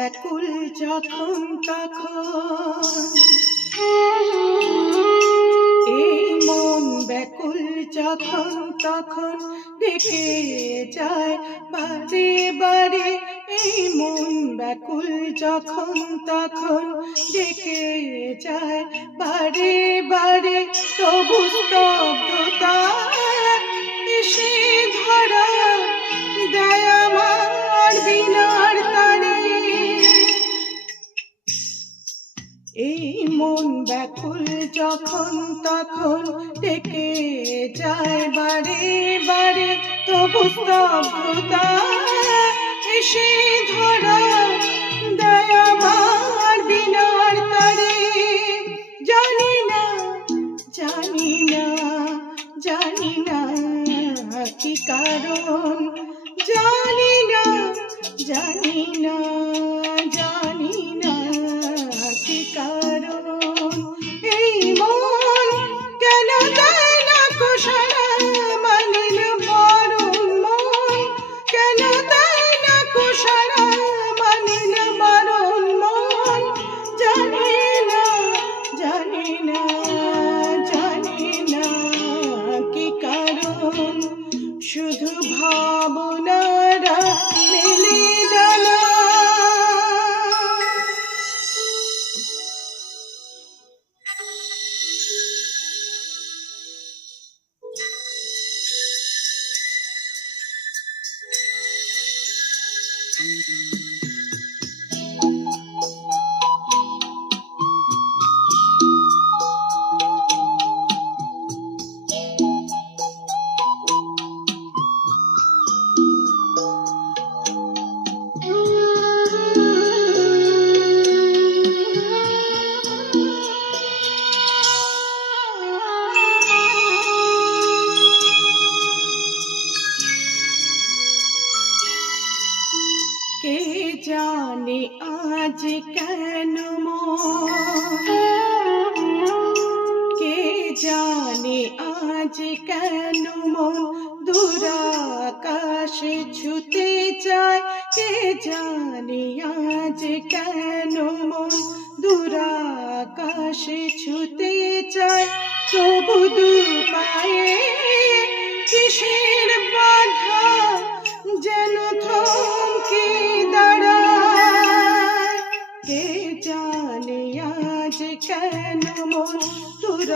ব্যাকুল যখন তখন, এই মন ব্যাকুল যখন তখন ডেকে যায় বারে বারে। এই মন ব্যাকুল যখন তখন ডেকে যায় বারে বারে। তবু স্তব্ধতা এসে ধরা দেয় আমার বিনার তারে। এই মন ব্যাকুল যখন তখন ডেকে যায় বারে বারে। তবু স্তব্ধতা এসে ধরা দেয় আমার বিনার তারে। জানি না জানি না জানি না কি কারণ, জানি না জানি না জানি না কি কারণ। এই মন কেন দেয় না কোসারা, মানি না মরণ। মন কেন দেয় না কোসারা, মানি না মরণ। মন জানি না জানি না জানি না কি কারণ। শুধু ভাবনারা মেলে ডানা। কে জানে আজ কেন মন, কে জানে আজ কেন মন দূর আকাশে ছুতে চায়। কে জানে আজ কেন মন দূর আকাশে ছুতে চায়। তবু দু পায়ে কিসের বাধা যেন থমকে দাঁড়ায়। কে জানে আজ কেন মন দূর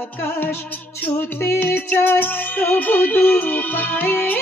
আকাশ ছুতে চায়। তবু দু পায়ে